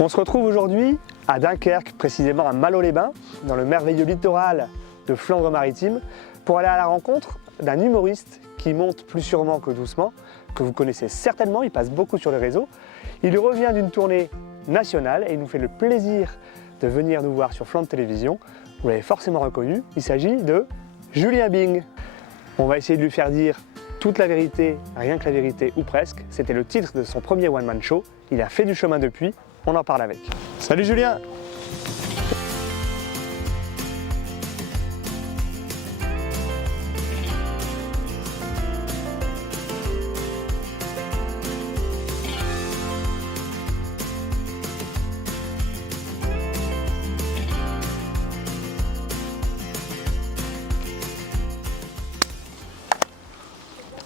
On se retrouve aujourd'hui à Dunkerque, précisément à Malo-les-Bains, dans le merveilleux littoral de Flandre-Maritime, pour aller à la rencontre d'un humoriste qui monte plus sûrement que doucement, que vous connaissez certainement, il passe beaucoup sur les réseaux. Il revient d'une tournée nationale et il nous fait le plaisir de venir nous voir sur Flandre Télévision. Vous l'avez forcément reconnu, il s'agit de Julien Bing. On va essayer de lui faire dire toute la vérité, rien que la vérité ou presque. C'était le titre de son premier one-man show. Il a fait du chemin depuis, on en parle avec. Salut Julien!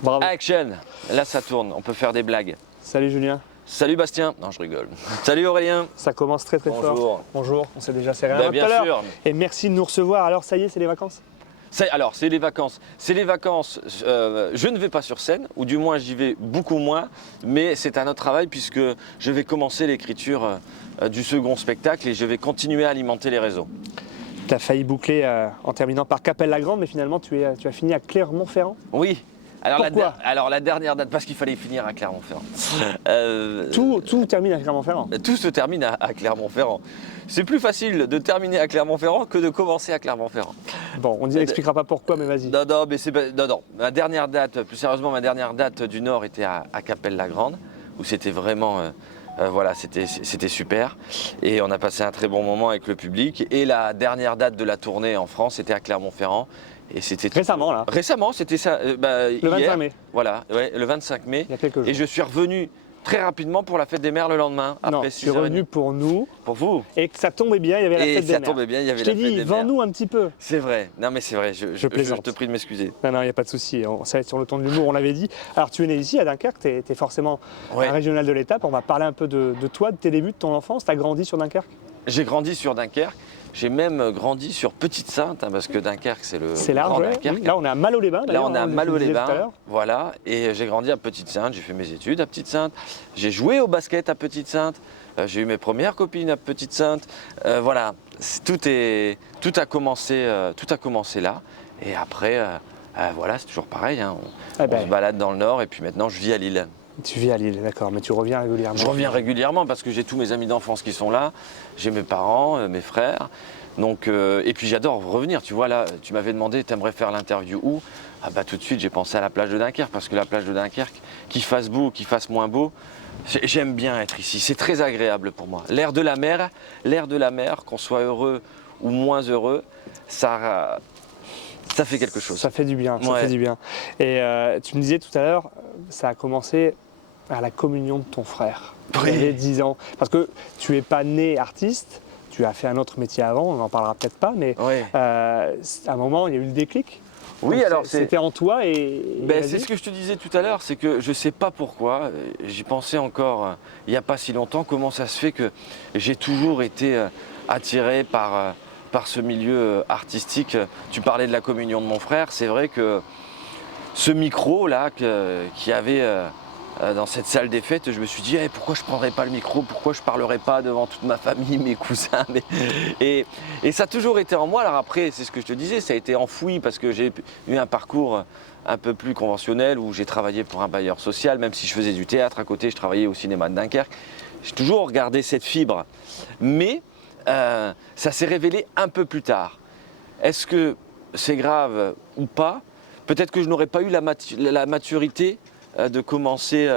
Bravo. Action! Là ça tourne, on peut faire des blagues. Salut Julien. Salut Bastien! Non, je rigole. Salut Aurélien! Ça commence très fort. Bonjour. Bonjour, on s'est déjà serré Ben, un peu bien tout à sûr. l'heure. Et merci de nous recevoir. Alors ça y est, c'est les vacances? Alors, c'est les vacances. C'est les vacances. Je ne vais pas sur scène, ou du moins j'y vais beaucoup moins, mais c'est un autre travail puisque je vais commencer l'écriture du second spectacle et je vais continuer à alimenter les réseaux. Tu as failli boucler en terminant par Capelle-la-Grande, mais finalement tu as fini à Clermont-Ferrand. Oui. Pourquoi La dernière date, parce qu'il fallait finir à Clermont-Ferrand. Tout termine à Clermont-Ferrand. Tout se termine à Clermont-Ferrand. C'est plus facile de terminer à Clermont-Ferrand que de commencer à Clermont-Ferrand. Bon, on n'expliquera pas pourquoi, mais vas-y. Non. Ma dernière date, plus sérieusement, ma dernière date du Nord était à Capelle-la-Grande, où c'était vraiment, voilà, c'était super. Et on a passé un très bon moment avec le public. Et la dernière date de la tournée en France, c'était à Clermont-Ferrand. Et c'était Récemment, là. Récemment, c'était ça. Le hier, 25 mai. Voilà, ouais, le 25 mai. Il y a quelques jours. Et je suis revenu très rapidement pour la fête des mères le lendemain. Non, Après tu es 6h30. revenu pour nous. Pour vous. Et que ça tombait bien, il y avait la Et fête des ça mères. tombait bien, il y avait Je t'ai la fête dit, des vends-nous un petit peu. C'est vrai. Non, mais c'est vrai. Je plaisante. te prie de m'excuser. Non, il n'y a pas de souci. Ça va être sur le ton de l'humour, on l'avait dit. Alors, tu es né ici, à Dunkerque, tu es forcément Ouais. un régional de l'étape. On va parler un peu de toi, de tes débuts, de ton enfance. Tu as grandi sur Dunkerque? J'ai grandi sur Dunkerque. J'ai même grandi sur Petite-Sainte, parce que Dunkerque, c'est le C'est grand large, ouais. Dunkerque. Là, on est à Malo-les-Bains. Là, d'ailleurs, on est à tu le disais tout à Malo-les-Bains, l'heure. voilà, et j'ai grandi à Petite-Sainte, j'ai fait mes études à Petite-Sainte, j'ai joué au basket à Petite-Sainte, j'ai eu mes premières copines à Petite-Sainte, voilà, tout a commencé là, et après, voilà, c'est toujours pareil, hein, Eh ben. on se balade dans le Nord, et puis maintenant je vis à Lille. Tu vis à Lille, d'accord, mais tu reviens régulièrement. Je reviens régulièrement parce que j'ai tous mes amis d'enfance qui sont là, j'ai mes parents, mes frères. Donc, et puis j'adore revenir, tu vois là, tu m'avais demandé, t'aimerais faire l'interview où? Ah bah tout de suite j'ai pensé à la plage de Dunkerque parce que la plage de Dunkerque, qu'il fasse beau, qu'il fasse moins beau, j'aime bien être ici, c'est très agréable pour moi. L'air de la mer, qu'on soit heureux ou moins heureux, ça fait quelque chose. Ça fait du bien, ça Ouais. fait du bien. Et tu me disais tout à l'heure, ça a commencé à la communion de ton frère. Oui. Tu avais 10 ans. Parce que tu n'es pas né artiste, tu as fait un autre métier avant, on n'en parlera peut-être pas, mais Ouais. à un moment, il y a eu le déclic. Oui, Donc, alors c'était en toi et Ben, vas-y. c'est ce que je te disais tout à l'heure, c'est que je ne sais pas pourquoi, j'y pensais encore il n'y a pas si longtemps, comment ça se fait que j'ai toujours été attiré par ce milieu artistique. Tu parlais de la communion de mon frère, c'est vrai que ce micro-là qu'il y avait dans cette salle des fêtes, je me suis dit pourquoi je ne prendrais pas le micro, pourquoi je ne parlerais pas devant toute ma famille, mes cousins. Et ça a toujours été en moi. Alors après, c'est ce que je te disais, ça a été enfoui parce que j'ai eu un parcours un peu plus conventionnel où j'ai travaillé pour un bailleur social, même si je faisais du théâtre à côté, je travaillais au cinéma de Dunkerque. J'ai toujours gardé cette fibre. Mais ça s'est révélé un peu plus tard. Est-ce que c'est grave ou pas? Peut-être que je n'aurais pas eu la maturité de commencer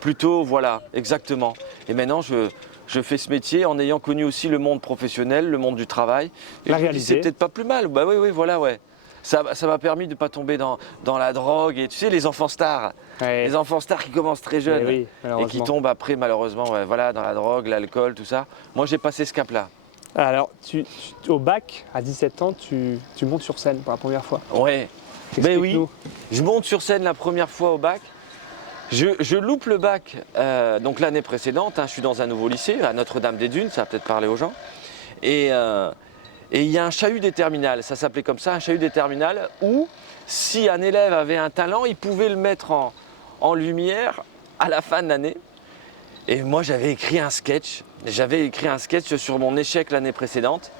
plus tôt, voilà, exactement. Et maintenant, je fais ce métier en ayant connu aussi le monde professionnel, le monde du travail. Et La je me dis, réalité. c'est peut-être pas plus mal. Bah oui, voilà, ouais. Ça m'a permis de ne pas tomber dans la drogue. Et tu sais, les enfants stars. Ouais. Les enfants stars qui commencent très jeunes oui, et qui malheureusement. tombent après, malheureusement, ouais, voilà, dans la drogue, l'alcool, tout ça. Moi, j'ai passé ce cap-là. Alors, au bac, à 17 ans, tu montes sur scène pour la première fois. Ouais. Ben oui, Explique-nous. je monte sur scène la première fois au bac. Je loupe le bac donc l'année précédente. Je suis dans un nouveau lycée, à Notre-Dame-des-Dunes, ça va peut-être parler aux gens. Et il y a un chahut des terminales, ça s'appelait comme ça, un chahut des terminales, où si un élève avait un talent, il pouvait le mettre en lumière à la fin de l'année. Et moi, j'avais écrit un sketch j'avais écrit un sketch sur mon échec l'année précédente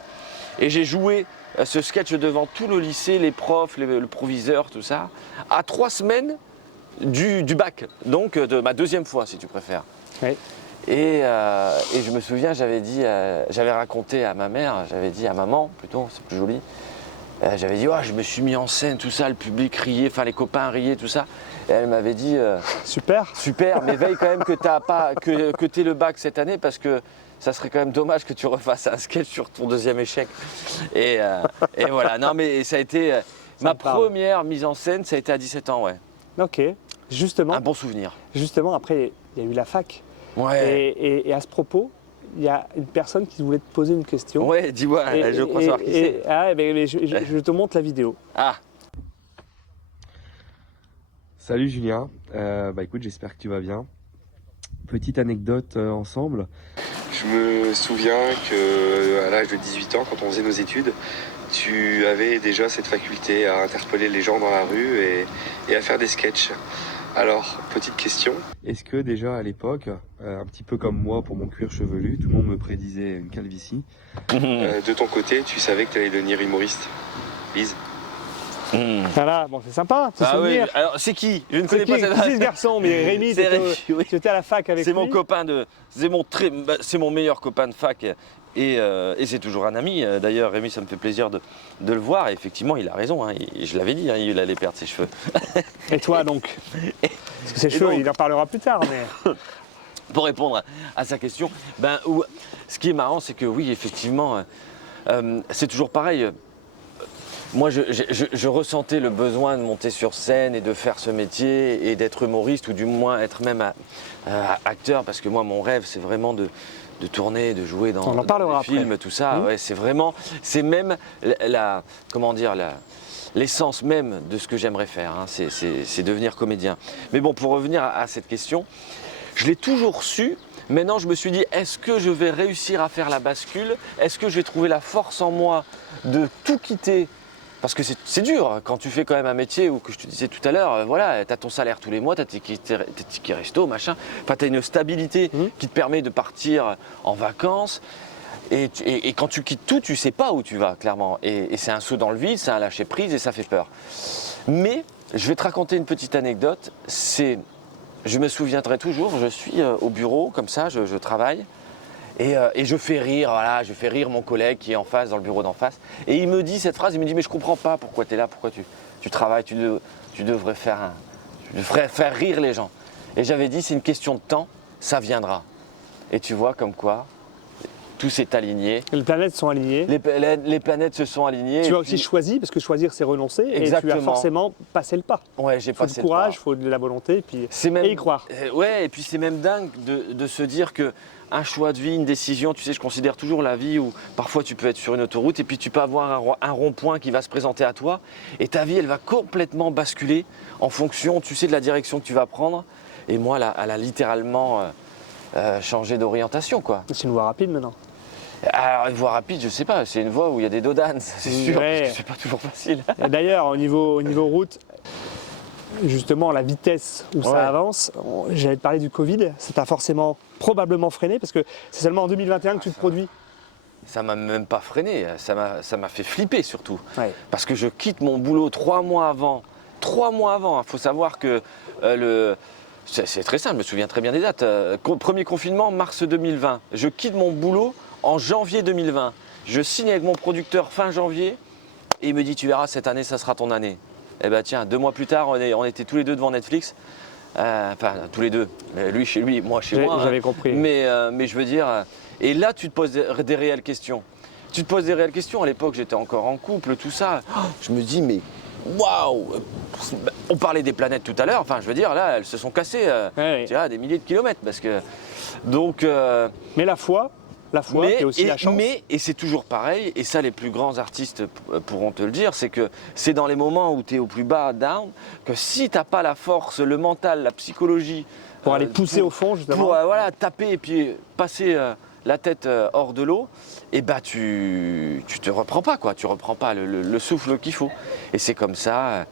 et j'ai joué ce sketch devant tout le lycée, les profs, le proviseur, tout ça, à 3 semaines du bac, donc de ma deuxième fois si tu préfères. Oui. Et je me souviens, j'avais raconté à ma mère, j'avais dit à maman plutôt, c'est plus joli, j'avais dit, oh, je me suis mis en scène, tout ça, le public riait, enfin les copains riaient, tout ça. Et elle m'avait dit, Super. super, mais veille quand même que tu aies le bac cette année parce que ça serait quand même dommage que tu refasses un sketch sur ton deuxième échec. Et voilà, non mais ça a été ma première mise en scène, ça a été à 17 ans, ouais. Ok, justement. Un bon souvenir. Justement, après, il y a eu la fac. Ouais. Et à ce propos, il y a une personne qui voulait te poser une question. Ouais, dis-moi, je crois savoir qui c'est. Mais je te montre la vidéo. Ah. Salut Julien, écoute, j'espère que tu vas bien. Petite anecdote ensemble. Je me souviens qu'à l'âge de 18 ans, quand on faisait nos études, tu avais déjà cette faculté à interpeller les gens dans la rue et à faire des sketchs. Alors, petite question. Est-ce que déjà à l'époque, un petit peu comme moi pour mon cuir chevelu, tout le monde me prédisait une calvitie. De ton côté, tu savais que tu allais devenir humoriste? Bise. Voilà, bon, c'est sympa. Ah oui, alors c'est qui? Je ne connais pas cette ce garçon, mais Rémi, tu étais à la fac avec lui. C'est mon copain c'est mon meilleur copain de fac et c'est toujours un ami. D'ailleurs, Rémi, ça me fait plaisir de le voir. Et effectivement, il a raison. Hein, je l'avais dit, hein, il allait perdre ses cheveux. Et toi donc? Parce que ses cheveux, il en parlera plus tard. Mais... Pour répondre à sa question, ce qui est marrant, c'est que oui, effectivement, c'est toujours pareil. Moi, je ressentais le besoin de monter sur scène et de faire ce métier et d'être humoriste ou du moins être même acteur parce que moi, mon rêve, c'est vraiment de tourner, de jouer dans des films, tout ça. Mmh. Ouais, c'est même l'essence même de ce que j'aimerais faire. Hein. C'est devenir comédien. Mais bon, pour revenir à cette question, je l'ai toujours su. Maintenant, je me suis dit, est-ce que je vais réussir à faire la bascule? Est-ce que je vais trouver la force en moi de tout quitter? Parce que c'est dur quand tu fais quand même un métier où, que je te disais tout à l'heure, voilà, tu as ton salaire tous les mois, tu as tes tickets resto, machin. Enfin, tu as une stabilité qui te permet de partir en vacances. Et quand tu quittes tout, tu ne sais pas où tu vas, clairement. Et c'est un saut dans le vide, c'est un lâcher prise et ça fait peur. Mais je vais te raconter une petite anecdote. Je me souviendrai toujours, je suis au bureau, comme ça, je travaille. Et je fais rire, voilà, je fais rire mon collègue qui est en face, dans le bureau d'en face. Et il me dit cette phrase, il me dit, mais je comprends pas pourquoi tu es là, pourquoi tu travailles, tu devrais faire rire les gens. Et j'avais dit, c'est une question de temps, ça viendra. Et tu vois comme quoi, tout s'est aligné. Les planètes sont alignées. Les planètes se sont alignées. Tu as aussi choisi, parce que choisir c'est renoncer, Exactement. Et tu as forcément passé le pas. Ouais, j'ai passé le pas. Il faut du courage, il faut de la volonté, et y croire. Ouais, et puis c'est même dingue de se dire que un choix de vie, une décision, tu sais, je considère toujours la vie où parfois tu peux être sur une autoroute et puis tu peux avoir un rond-point qui va se présenter à toi et ta vie, elle va complètement basculer en fonction, tu sais, de la direction que tu vas prendre. Et moi, elle a littéralement changé d'orientation, quoi. C'est une voie rapide maintenant. Alors, une voie rapide, je sais pas, c'est une voie où il y a des dodanes, c'est sûr, parce que c'est pas toujours facile. D'ailleurs, au niveau route, justement, la vitesse où ça avance, j'allais te parler du Covid, ça t'a forcément, probablement freiné, parce que c'est seulement en 2021 que tu te produis. Ça m'a même pas freiné, ça m'a fait flipper surtout. Ouais. Parce que je quitte mon boulot 3 mois avant. 3 mois avant, il faut savoir que c'est très simple, je me souviens très bien des dates. Premier confinement, mars 2020. Je quitte mon boulot en janvier 2020. Je signe avec mon producteur fin janvier et il me dit, tu verras, cette année, ça sera ton année. Eh bien tiens, 2 mois plus tard, on était tous les deux devant Netflix. Enfin, tous les deux. Lui chez lui, moi chez moi. J'avais compris. Mais je veux dire, et là, tu te poses des réelles questions. Tu te poses des réelles questions. À l'époque, j'étais encore en couple, tout ça. Je me dis, mais waouh! On parlait des planètes tout à l'heure. Enfin, je veux dire, là, elles se sont cassées tu vois, des milliers de kilomètres. Parce que, donc, mais la foi et aussi la chance. Et c'est toujours pareil, et ça les plus grands artistes pourront te le dire, c'est que c'est dans les moments où tu es au plus bas, down, que si tu n'as pas la force, le mental, la psychologie... Pour aller pousser au fond, justement. Pour taper et puis passer la tête hors de l'eau, et bah tu te reprends pas, quoi. Tu reprends pas le souffle qu'il faut. Et c'est comme ça,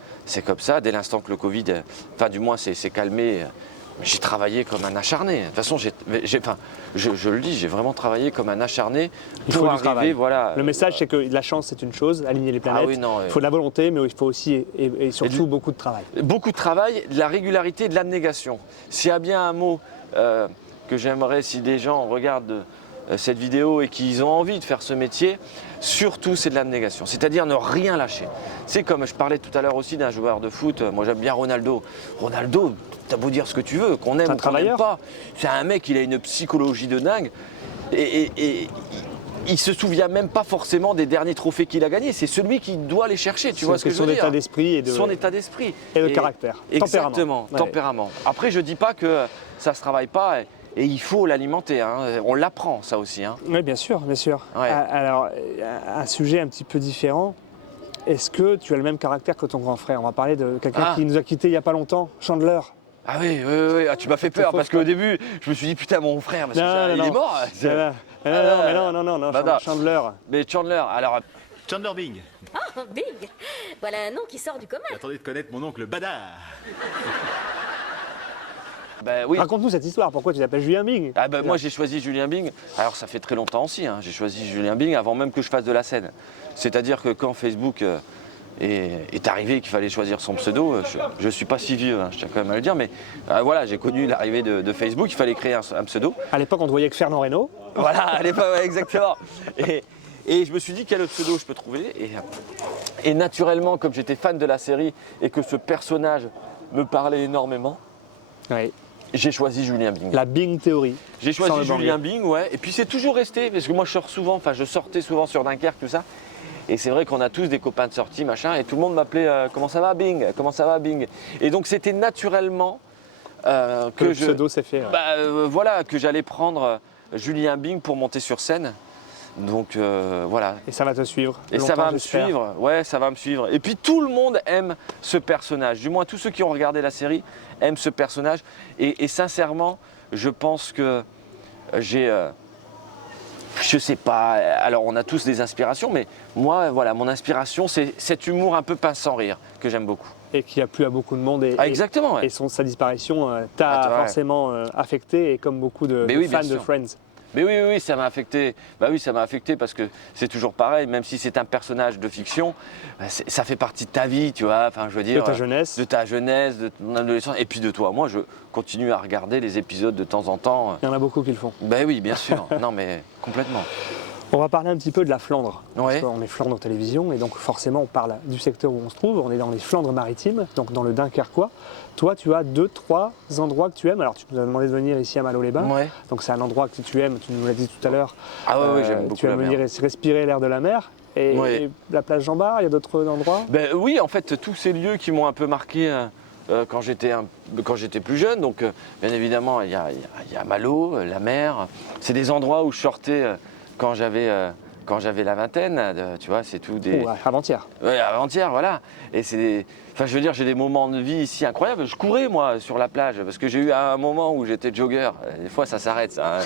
dès l'instant que le Covid, enfin du moins c'est calmé, j'ai travaillé comme un acharné. De toute façon, je le dis, j'ai vraiment travaillé comme un acharné Il faut pour du arriver, travail. voilà. Le message, c'est que la chance, c'est une chose, aligner les planètes. Ah oui, non, il faut de la volonté, mais il faut aussi, et surtout, beaucoup de travail. Beaucoup de travail, de la régularité et de l'abnégation. S'il y a bien un mot que j'aimerais, si des gens regardent cette vidéo et qu'ils ont envie de faire ce métier, surtout c'est de l'abnégation, c'est-à-dire ne rien lâcher. C'est comme je parlais tout à l'heure aussi d'un joueur de foot, moi j'aime bien Ronaldo. Ronaldo, t'as beau dire ce que tu veux, qu'on aime ou qu'on n'aime pas, c'est un mec, il a une psychologie de dingue et il se souvient même pas forcément des derniers trophées qu'il a gagnés, c'est celui qui doit les chercher, tu vois ce que je veux dire. Son état d'esprit et de... Son état d'esprit. Et de caractère. Exactement, tempérament. Après je dis pas que ça se travaille pas. Et il faut l'alimenter, hein. On l'apprend ça aussi. Hein. Oui, bien sûr, bien sûr. Ouais. Alors, un sujet un petit peu différent. Est-ce que tu as le même caractère que ton grand frère? On va parler de quelqu'un qui nous a quittés il n'y a pas longtemps, Chandler. Ah oui, ah, tu m'as fait peur parce qu'au début, je me suis dit putain mon frère, parce que il est mort. Non, Chandler. Mais Chandler, alors... Chandler Bing. Oh, Big. Voilà un nom qui sort du commun. J'attendais de connaître mon oncle Badar. Ben oui. Raconte-nous cette histoire, pourquoi tu t'appelles Julien Bing? Ah ben, moi j'ai choisi Julien Bing, alors ça fait très longtemps aussi, hein. J'ai choisi Julien Bing avant même que je fasse de la scène. C'est-à-dire que quand Facebook est arrivé qu'il fallait choisir son pseudo, je ne suis pas si vieux, hein, je tiens quand même à le dire, mais voilà, j'ai connu l'arrivée de Facebook, il fallait créer un pseudo. À l'époque on ne voyait que Fernand Reynaud. Voilà, à l'époque, ouais, exactement. Et je me suis dit quel autre pseudo je peux trouver. Et naturellement, comme j'étais fan de la série et que ce personnage me parlait énormément, Oui. j'ai choisi Julien Bing. La Bing théorie. J'ai choisi Julien Bing, ouais. Et puis c'est toujours resté, parce que moi je sortais souvent sur Dunkerque, tout ça. Et c'est vrai qu'on a tous des copains de sortie, machin, et tout le monde m'appelait comment ça va Bing? Comment ça va Bing? Et donc c'était naturellement que le pseudo s'est fait. Voilà, que j'allais prendre Julien Bing pour monter sur scène. Donc voilà. Et ça va te suivre. Et ça va me suivre, ouais, ça va me suivre. Et puis tout le monde aime ce personnage, du moins tous ceux qui ont regardé la série aiment ce personnage. Et sincèrement, je pense que j'ai, je sais pas, alors on a tous des inspirations, mais moi, voilà, mon inspiration, c'est cet humour un peu pince sans rire que j'aime beaucoup. Et qui a plu à beaucoup de monde. Exactement. Ouais. Et sa disparition t'a forcément affecté, et comme beaucoup de fans de Friends. Mais oui, ça m'a affecté. Bah oui, ça m'a affecté parce que c'est toujours pareil, même si c'est un personnage de fiction, ça fait partie de ta vie, tu vois. Enfin, je veux dire. De ta jeunesse. De ta jeunesse, de ton adolescence, et puis de toi. Moi, je continue à regarder les épisodes de temps en temps. Il y en a beaucoup qui le font. Bah oui, bien sûr. Non, mais complètement. On va parler un petit peu de la Flandre. Ouais. Parce qu'on est Flandre Télévision, et donc forcément on parle du secteur où on se trouve. On est dans les Flandres maritimes, donc dans le Dunkerquois. Toi, tu as 2-3 endroits que tu aimes. Alors tu nous as demandé de venir ici à Malo-les-Bains. Ouais. Donc c'est un endroit que tu aimes, tu nous l'as dit tout à l'heure. Ah ouais, j'aime beaucoup. Tu aimes venir respirer l'air de la mer. Et la plage Jean-Bart, il y a d'autres endroits? Ben oui, en fait, tous ces lieux qui m'ont un peu marqué quand j'étais plus jeune. Donc, bien évidemment, il y a Malo, la mer. C'est des endroits où je sortais quand j'avais la vingtaine. Tu vois, c'est tout des... avant-hier. Ouais, avant-hier, voilà. Et c'est enfin, je veux dire, j'ai des moments de vie ici incroyables. Je courais, moi, sur la plage, parce que j'ai eu un moment où j'étais jogger. Des fois, ça s'arrête, ça. Hein.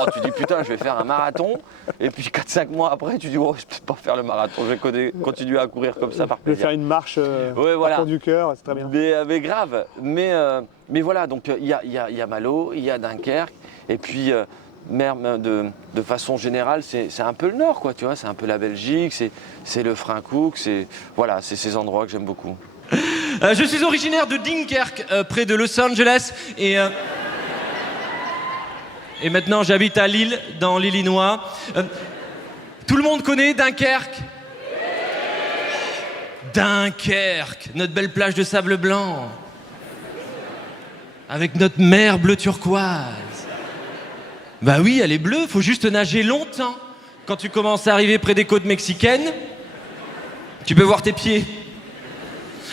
Oh, tu dis, putain, je vais faire un marathon. Et puis, 4-5 mois après, tu dis, oh, je peux pas faire le marathon. Je vais continuer à courir comme ça, par plaisir. Je vais faire une marche voilà. par du cœur, c'est très bien. Mais grave. Mais voilà, donc, il y a Malo, il y a Dunkerque. Et puis... même de façon générale, c'est un peu le nord, quoi, tu vois, c'est un peu la Belgique, c'est le Frankook, c'est ces endroits que j'aime beaucoup. Je suis originaire de Dunkerque, près de Los Angeles, et maintenant j'habite à Lille, dans l'Illinois. Tout le monde connaît Dunkerque? Dunkerque, notre belle plage de sable blanc, avec notre mer bleu turquoise. Bah oui, elle est bleue, faut juste nager longtemps. Quand tu commences à arriver près des côtes mexicaines, tu peux voir tes pieds.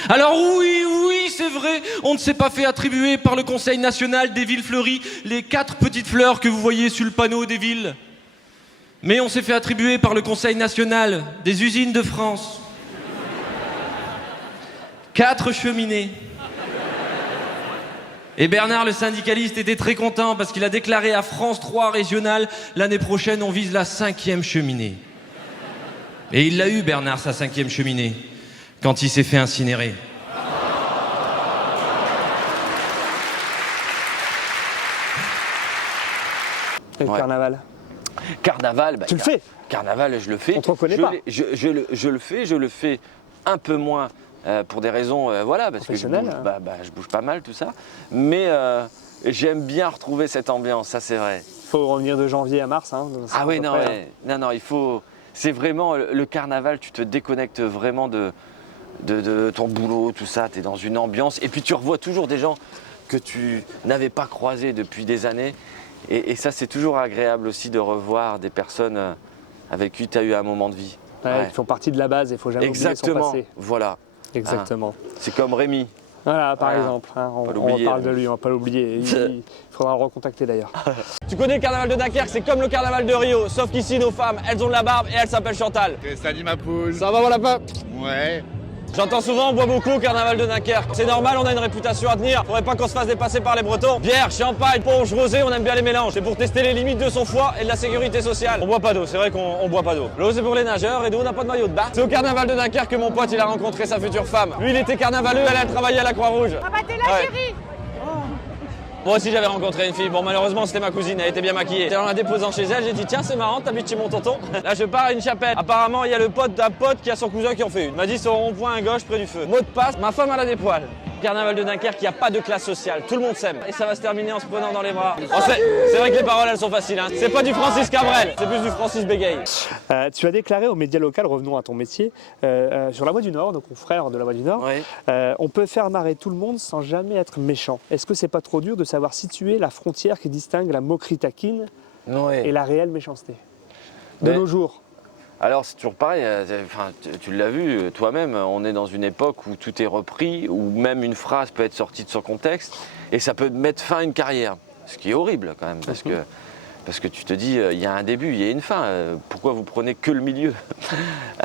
Alors oui, c'est vrai, on ne s'est pas fait attribuer par le Conseil national des villes fleuries les 4 petites fleurs que vous voyez sur le panneau des villes. Mais on s'est fait attribuer par le Conseil national des usines de France 4 cheminées. Et Bernard, le syndicaliste, était très content parce qu'il a déclaré à France 3 régional, l'année prochaine, on vise la 5e cheminée. Et il l'a eu, Bernard, sa 5e cheminée, quand il s'est fait incinérer. Et le Ouais. carnaval? Carnaval, bah, Tu le fais? Carnaval, je le fais. On te reconnaît pas. Je le fais un peu moins pour des raisons, voilà, parce que je bouge, Professionnelles. je bouge pas mal, tout ça. Mais j'aime bien retrouver cette ambiance, ça c'est vrai. Il faut revenir de janvier à mars. Hein, c'est Ah à oui, peu non, près, ouais. Non, il faut. C'est vraiment le carnaval, tu te déconnectes vraiment de ton boulot, tout ça, tu es dans une ambiance. Et puis tu revois toujours des gens que tu n'avais pas croisés depuis des années. Et ça, c'est toujours agréable aussi de revoir des personnes avec qui tu as eu un moment de vie. Ouais, qui font partie de la base, il ne faut jamais oublier son Exactement, passé. voilà. Exactement. C'est comme Rémi. Voilà, par Voilà. exemple. Hein, Pas on l'oublier, parle de Rémi. lui, on ne va pas l'oublier. Il faudra le recontacter d'ailleurs. Tu connais le carnaval de Dunkerque, c'est comme le carnaval de Rio, sauf qu'ici nos femmes, elles ont de la barbe et elles s'appellent Chantal. Salut ma poule. Ça va mon lapin? Ouais. J'entends souvent, on boit beaucoup au carnaval de Dunkerque. C'est normal, on a une réputation à tenir. Faudrait pas qu'on se fasse dépasser par les Bretons. Bière, champagne, punch, rosé, on aime bien les mélanges. C'est pour tester les limites de son foie et de la sécurité sociale. On boit pas d'eau, c'est vrai qu'on boit pas d'eau. L'eau c'est pour les nageurs et nous on n'a pas de maillot de bain. C'est au carnaval de Dunkerque que mon pote il a rencontré sa future femme. Lui il était carnavaleux, elle a travaillé à la Croix-Rouge. Ah bah t'es là, chérie. Moi aussi j'avais rencontré une fille, bon malheureusement c'était ma cousine, elle était bien maquillée. En la déposant chez elle, j'ai dit tiens c'est marrant, t'habites chez mon tonton. Là je pars à une chapelle. Apparemment il y a le pote d'un pote qui a son cousin qui en fait une. Il m'a dit c'est au rond-point à gauche près du feu. Mot de passe, ma femme elle a des poils. Carnaval de Dunkerque, il n'y a pas de classe sociale, tout le monde s'aime. Et ça va se terminer en se prenant dans les bras. Oh, c'est vrai que les paroles elles sont faciles, hein. C'est pas du Francis Cabrel, c'est plus du Francis Bégaye. Tu as déclaré aux médias locaux, revenons à ton métier, sur La Voix du Nord, nos confrères de La Voix du Nord, Ouais. on peut faire marrer tout le monde sans jamais être méchant. Est-ce que c'est pas trop dur de savoir situer la frontière qui distingue la moquerie taquine Ouais. et la réelle méchanceté de Mais- nos jours? Alors c'est toujours pareil, enfin, tu l'as vu toi-même, on est dans une époque où tout est repris, où même une phrase peut être sortie de son contexte et ça peut mettre fin à une carrière. Ce qui est horrible quand même, parce que tu te dis, il y a un début, il y a une fin, pourquoi vous prenez que le milieu?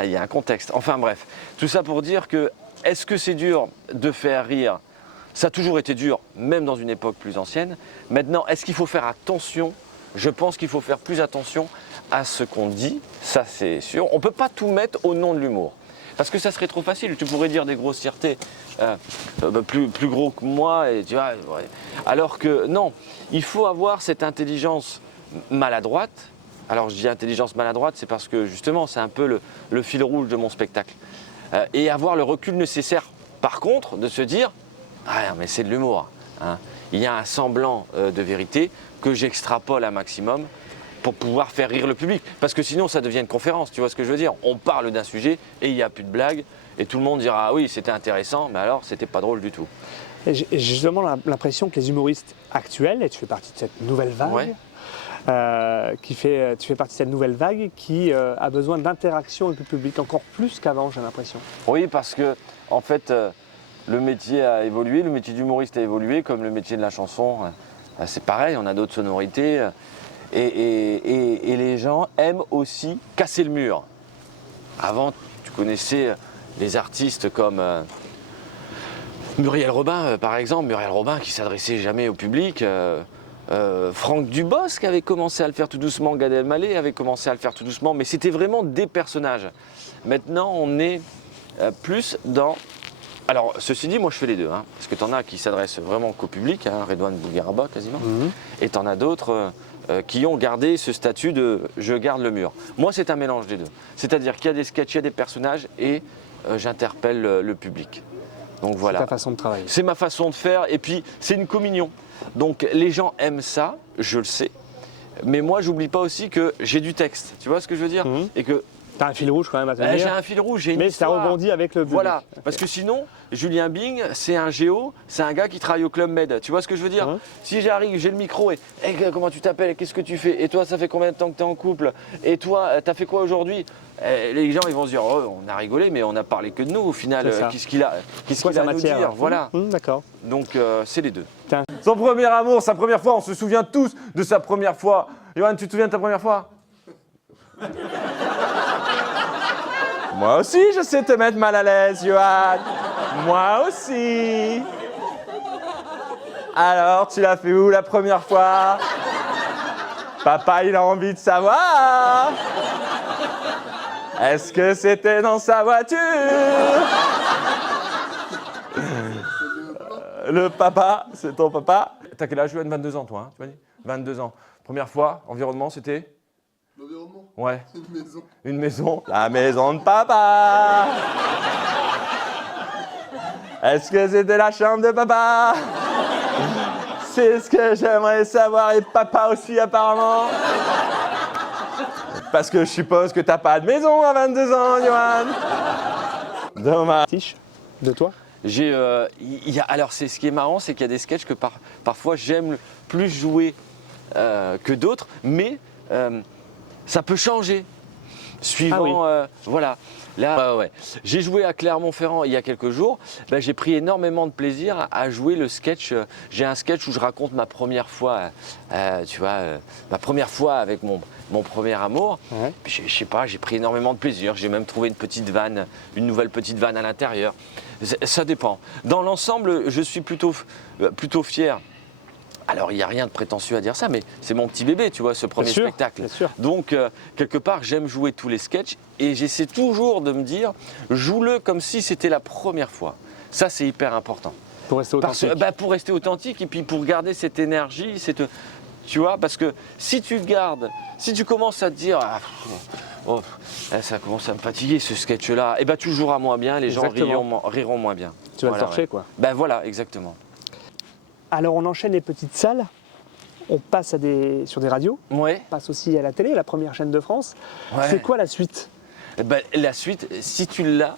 Il y a un contexte. Enfin bref, tout ça pour dire que, est-ce que c'est dur de faire rire? Ça a toujours été dur, même dans une époque plus ancienne. Maintenant, est-ce qu'il faut faire attention? Je pense qu'il faut faire plus attention à ce qu'on dit, ça c'est sûr. On ne peut pas tout mettre au nom de l'humour. Parce que ça serait trop facile. Tu pourrais dire des grossièretés plus gros que moi. Et tu vois, ouais. Alors que non, il faut avoir cette intelligence maladroite. Alors je dis intelligence maladroite, c'est parce que justement c'est un peu le fil rouge de mon spectacle. Et avoir le recul nécessaire, par contre, de se dire « Ah mais c'est de l'humour hein. ». Il y a un semblant de vérité que j'extrapole un maximum pour pouvoir faire rire le public. Parce que sinon, ça devient une conférence, tu vois ce que je veux dire? On parle d'un sujet et il n'y a plus de blague et tout le monde dira « Ah oui, c'était intéressant, mais alors, c'était pas drôle du tout. » Et j'ai justement l'impression que les humoristes actuels, et tu fais partie de cette nouvelle vague, Ouais. tu fais partie de cette nouvelle vague qui a besoin d'interaction avec le public encore plus qu'avant, j'ai l'impression. Oui, parce que, en fait, le métier a évolué, le métier d'humoriste a évolué, comme le métier de la chanson. C'est pareil, on a d'autres sonorités. Et les gens aiment aussi casser le mur. Avant, tu connaissais des artistes comme Muriel Robin, par exemple. Muriel Robin qui s'adressait jamais au public. Franck Dubosc avait commencé à le faire tout doucement. Gad Elmaleh avait commencé à le faire tout doucement. Mais c'était vraiment des personnages. Maintenant, on est plus dans... Alors, ceci dit, moi je fais les deux. Hein, parce que tu en as qui s'adressent vraiment qu'au public, hein, Redouane Bougueraba quasiment. Et tu en as d'autres... qui ont gardé ce statut de « je garde le mur ». Moi, c'est un mélange des deux. C'est-à-dire qu'il y a des sketchs, il y a des personnages et j'interpelle le public. Donc voilà. C'est ta façon de travailler. C'est ma façon de faire et puis c'est une communion. Donc les gens aiment ça, je le sais. Mais moi, j'oublie pas aussi que j'ai du texte. Tu vois ce que je veux dire? Et que T'as un fil rouge quand même à te j'ai dire. un fil rouge, j'ai une Mais histoire. ça rebondit avec le public. Voilà, parce que sinon, Julien Bing, c'est un géo, c'est un gars qui travaille au Club Med. Tu vois ce que je veux dire? Si j'arrive, j'ai le micro et hey, comment tu t'appelles, qu'est-ce que tu fais? Et toi, ça fait combien de temps que tu es en couple? Et toi, t'as fait quoi aujourd'hui? Les gens, ils vont se dire, oh, on a rigolé, mais on n'a parlé que de nous au final. C'est ça. Qu'est-ce qu'il a, Quoi, sa à nous matière, dire? Voilà. D'accord. Donc, c'est les deux. Son premier amour, sa première fois, on se souvient tous de sa première fois. Johan, tu te souviens de ta première fois? Moi aussi, je sais te mettre mal à l'aise, Johan. Moi aussi. Alors, tu l'as fait où la première fois? Papa, il a envie de savoir. Est-ce que c'était dans sa voiture? Le papa, c'est ton papa. T'as quel âge, Johan? 22 ans, toi, hein, tu m'as dit? 22 ans. Première fois, environnement, c'était? L'environnement, Ouais. c'est une maison. Une maison. La maison de papa. Est-ce que c'était la chambre de papa? C'est ce que j'aimerais savoir, et papa aussi apparemment. Parce que je suppose que t'as pas de maison à 22 ans, Johan. Dommage. Tiche de toi? Alors, c'est ce qui est marrant, c'est qu'il y a des sketchs que parfois j'aime plus jouer que d'autres, mais ça peut changer. Suivant, voilà. Là, ouais. J'ai joué à Clermont-Ferrand il y a quelques jours. Ben, j'ai pris énormément de plaisir à jouer le sketch. J'ai un sketch où je raconte ma première fois, ma première fois avec mon premier amour. Ouais. Puis, je sais pas, j'ai pris énormément de plaisir. J'ai même trouvé une nouvelle petite vanne à l'intérieur. Ça dépend. Dans l'ensemble, je suis plutôt fier. Alors, il n'y a rien de prétentieux à dire ça, mais c'est mon petit bébé, tu vois, ce premier spectacle. Bien sûr. Donc, quelque part, j'aime jouer tous les sketchs et j'essaie toujours de me dire, joue-le comme si c'était la première fois. Ça, c'est hyper important. Pour rester authentique. Pour rester authentique et puis pour garder cette énergie, tu vois, parce que si tu commences à te dire, ça commence à me fatiguer ce sketch-là, et ben tu joueras moins bien, les gens riront moins bien. Tu vas Voilà, le torcher, ouais. quoi. Ben voilà, exactement. Alors on enchaîne les petites salles, on passe sur des radios, Ouais. on passe aussi à la télé, la première chaîne de France. Ouais. C'est quoi la suite? Ben, la suite, si tu l'as,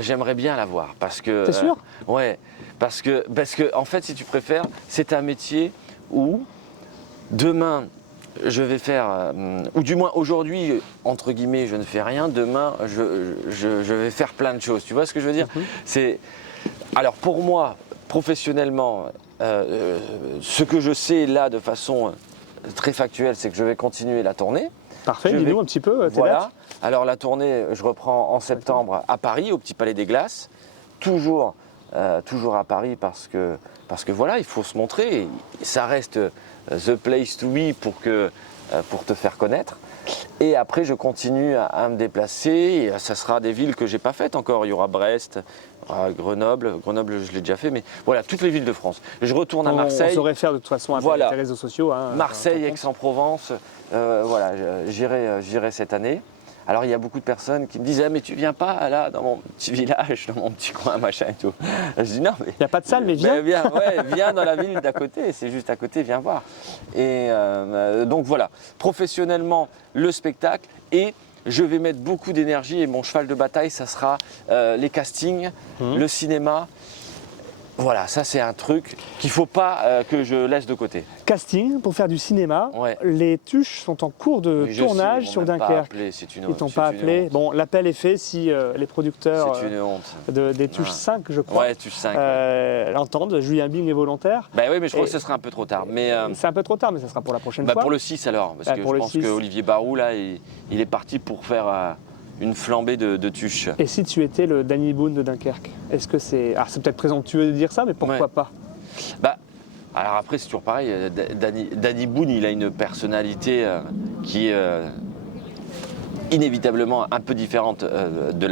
j'aimerais bien la voir. Parce que. T'es sûr? Ouais. Parce que, en fait, si tu préfères, c'est un métier où demain, je vais faire. Ou du moins aujourd'hui, entre guillemets, je ne fais rien. Demain, je vais faire plein de choses. Tu vois ce que je veux dire? C'est. Alors pour moi, professionnellement, ce que je sais là de façon très factuelle, c'est que je vais continuer la tournée. Parfait, dis-nous un petit peu tes Voilà. dates. Alors la tournée, je reprends en septembre à Paris, au Petit Palais des Glaces. Toujours à Paris parce que voilà, il faut se montrer. Ça reste the place to be pour te faire connaître. Et après, je continue à me déplacer. Et ça sera des villes que j'ai pas faites encore. Il y aura Brest, Grenoble. Grenoble, je l'ai déjà fait, mais voilà, toutes les villes de France. Je retourne à Marseille. On saurait faire de toute façon avec Voilà. les réseaux sociaux. Hein, Marseille, Aix-en-Provence. Voilà, j'irai cette année. Alors il y a beaucoup de personnes qui me disent mais tu viens pas là dans mon petit village, dans mon petit coin, machin et tout. Je dis non mais. Il n'y a pas de salle, mais viens. Viens dans la ville d'à côté, c'est juste à côté, viens voir. Et donc voilà, professionnellement le spectacle et je vais mettre beaucoup d'énergie et mon cheval de bataille ça sera les castings, le cinéma. Voilà, ça c'est un truc qu'il ne faut pas que je laisse de côté. Casting pour faire du cinéma. Ouais. Les tuches sont en cours de tournage sur Dunkerque. Ils t'ont pas appelé. Bon, l'appel est fait si les producteurs c'est une honte. des tuches 5, je crois, Ouais, tuche 5. l'entendent. Julien Bing est volontaire. Bah oui, mais je crois que ce sera un peu trop tard. Mais C'est un peu trop tard, mais ça sera pour la prochaine fois. pour le 6 alors, parce que pour je le pense 6. que Olivier Barou là, il est parti pour faire une flambée de tuches. Et si tu étais le Danny Boone de Dunkerque, est-ce que c'est... Alors c'est peut-être présomptueux de dire ça, mais pourquoi Ouais. pas? Bah, alors après c'est toujours pareil, Danny Boone il a une personnalité qui est inévitablement un peu différente de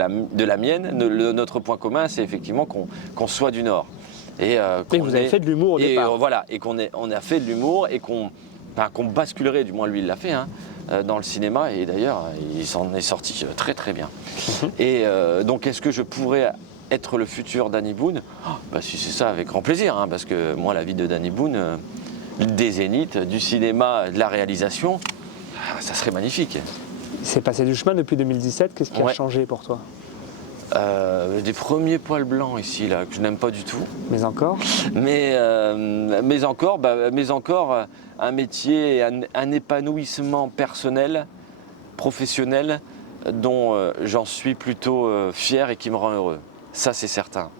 la mienne. Notre point commun c'est effectivement qu'on soit du Nord. Et vous avez fait de l'humour au départ. Voilà, et qu'on a fait de l'humour et qu'on basculerait, du moins lui il l'a fait, hein, dans le cinéma et d'ailleurs il s'en est sorti très très bien. Et donc est-ce que je pourrais être le futur Danny Boone? Si c'est ça, avec grand plaisir, hein, parce que moi la vie de Danny Boone, des zéniths, du cinéma, de la réalisation, ça serait magnifique. Il s'est passé du chemin depuis 2017, qu'est-ce qui a changé pour toi? Des premiers poils blancs ici là que je n'aime pas du tout. Mais encore? Mais encore un métier, un épanouissement personnel, professionnel, dont j'en suis plutôt fier et qui me rend heureux. Ça c'est certain.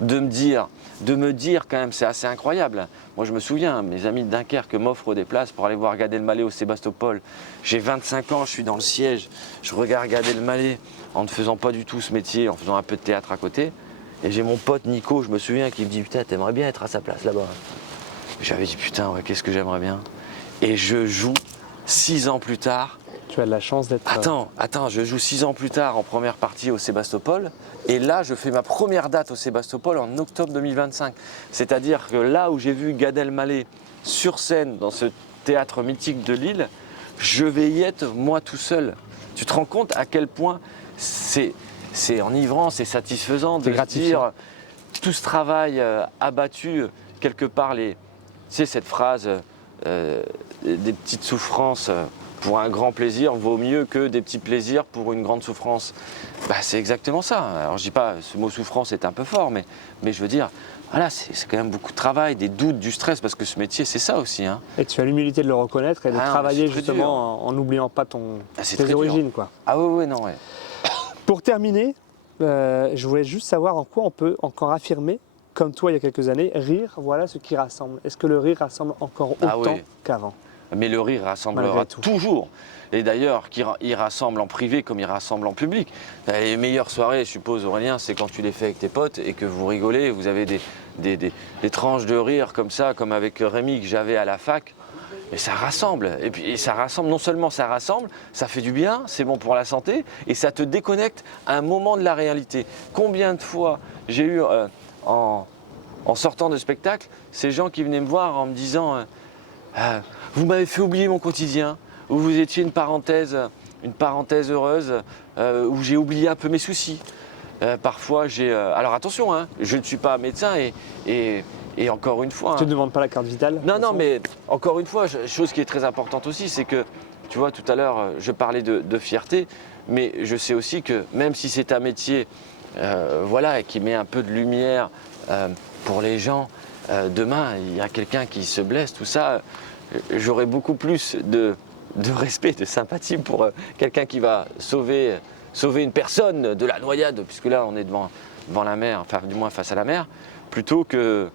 De me dire quand même, c'est assez incroyable. Moi je me souviens, mes amis de Dunkerque m'offrent des places pour aller voir Gad Elmaleh au Sébastopol. J'ai 25 ans, je suis dans le siège, je regarde Gad Elmaleh en ne faisant pas du tout ce métier, en faisant un peu de théâtre à côté. Et j'ai mon pote Nico, je me souviens, qui me dit putain, t'aimerais bien être à sa place là-bas. J'avais dit putain, ouais, qu'est-ce que j'aimerais bien. Et je joue 6 ans plus tard. Tu as de la chance d'être... Attends, je joue 6 ans plus tard en première partie au Sébastopol. Et là, je fais ma première date au Sébastopol en octobre 2025. C'est-à-dire que là où j'ai vu Gad Elmaleh sur scène, dans ce théâtre mythique de Lille, je vais y être moi tout seul. Tu te rends compte à quel point c'est enivrant, c'est satisfaisant de se dire tout ce travail abattu, quelque part, tu sais, cette phrase des petites souffrances pour un grand plaisir vaut mieux que des petits plaisirs pour une grande souffrance. Bah, c'est exactement ça. Alors je dis pas, ce mot souffrance est un peu fort, mais je veux dire, voilà, c'est quand même beaucoup de travail, des doutes, du stress, parce que ce métier, c'est ça aussi. Hein. Et tu as l'humilité de le reconnaître et de travailler justement en n'oubliant pas tes origines. Quoi. Ah oui, non, ouais. Pour terminer, je voulais juste savoir en quoi on peut encore affirmer, comme toi il y a quelques années, rire, voilà ce qui rassemble. Est-ce que le rire rassemble encore autant qu'avant? Mais le rire rassemblera toujours. Et d'ailleurs, il rassemble en privé comme il rassemble en public. Les meilleures soirées, je suppose, Aurélien, c'est quand tu les fais avec tes potes et que vous rigolez, vous avez des tranches de rire comme ça, comme avec Rémi que j'avais à la fac. Et ça rassemble. Et puis ça rassemble, non seulement ça rassemble, ça fait du bien, c'est bon pour la santé, et ça te déconnecte à un moment de la réalité. Combien de fois j'ai eu, en sortant de spectacle, ces gens qui venaient me voir en me disant vous m'avez fait oublier mon quotidien, où vous étiez une parenthèse heureuse, où j'ai oublié un peu mes soucis. Parfois, alors attention, hein, je ne suis pas médecin et encore une fois... Tu ne demandes pas la carte vitale? Non, mais encore une fois, chose qui est très importante aussi, c'est que, tu vois, tout à l'heure, je parlais de fierté, mais je sais aussi que même si c'est un métier voilà, qui met un peu de lumière pour les gens, demain, il y a quelqu'un qui se blesse, tout ça, j'aurai beaucoup plus de respect, de sympathie pour quelqu'un qui va sauver une personne de la noyade, puisque là, on est devant la mer, enfin, du moins face à la mer, plutôt que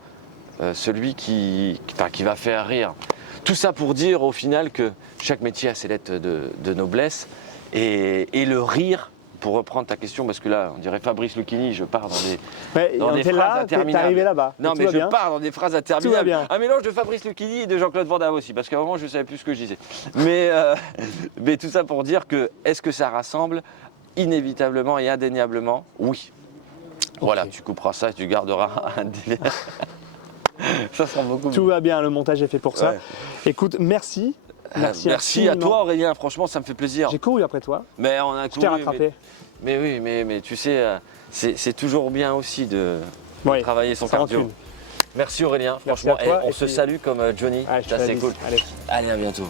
celui qui va faire rire. Tout ça pour dire au final que chaque métier a ses lettres de noblesse et le rire, pour reprendre ta question, parce que là on dirait Fabrice Lucchini, je pars dans des phrases interminables. T'es arrivé là-bas. Non mais je pars dans des phrases interminables. Un mélange de Fabrice Lucchini et de Jean-Claude Van Damme aussi, parce qu'à un moment je ne savais plus ce que je disais. Mais tout ça pour dire que est-ce que ça rassemble? Inévitablement et indéniablement, oui. Voilà, tu couperas ça et tu garderas un délai. Ça sera beaucoup mieux. Tout va bien, le montage est fait pour ça. Ouais. Écoute, merci. Merci à toi Aurélien, franchement ça me fait plaisir. J'ai couru après toi. Mais on a Je t'ai rattrapé. Mais oui, mais tu sais, c'est toujours bien aussi de travailler son cardio. Merci Aurélien, franchement, à toi, on se salue comme Johnny, Ah, ça c'est cool. Allez. Allez, à bientôt.